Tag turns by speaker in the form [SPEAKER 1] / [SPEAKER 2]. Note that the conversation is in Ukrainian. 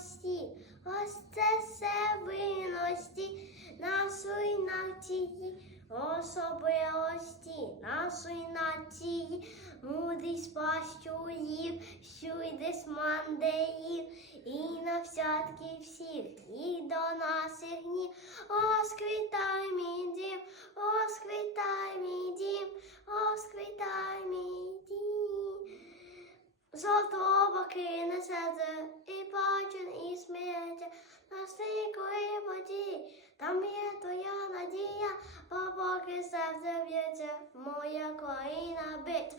[SPEAKER 1] вірності. Ось це все винності нашої нації, особливості нашої нації, мудрість пащурів, щуйдесь мандеїв, і навсядки всіх, і до наших днів. Осквітай мій дім, осквітай мій дім, осквітай мій дім. Золото покине Там є твоя надія, бо поки серце б'ється, моя країна бить.